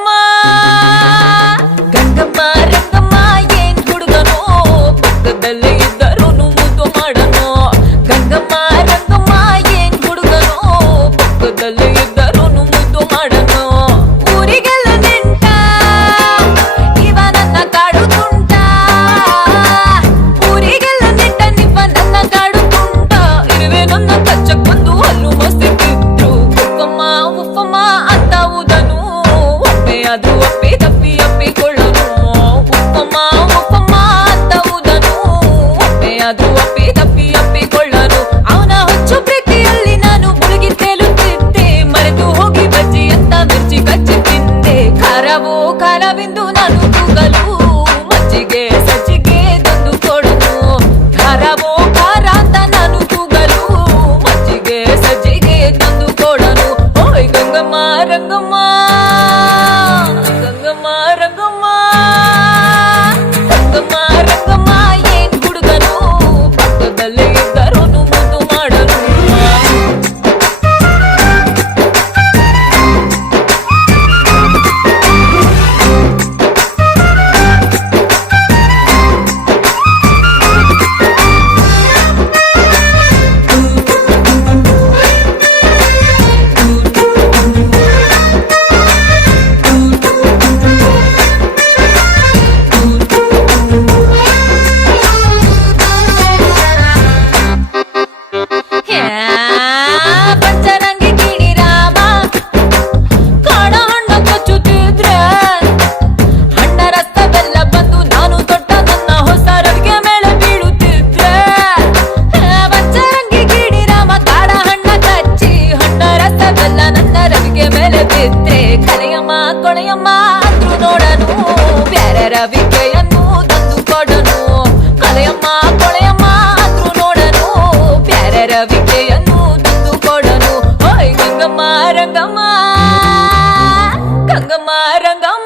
ama ಕಲೆಯಮ್ಮ ಕೊಳೆಯಮ್ಮ ಅಂದ್ರು ನೋಡನು ಬ್ಯಾರರ ವಿದ್ಯೆಯನ್ನು ತಂದುಕೊಡನು ಕಲೆಯಮ್ಮ ಕೊಳೆಯಮ್ಮ ಅಂದ್ರು ನೋಡನು ಬ್ಯಾರರ ವಿದ್ಯೆಯನ್ನು ತಂದುಕೊಡನು ಓಯ್ ಗಂಗಮ್ಮ ರಂಗಮ್ಮ ಗಂಗಮ್ಮ ರಂಗಮ್ಮ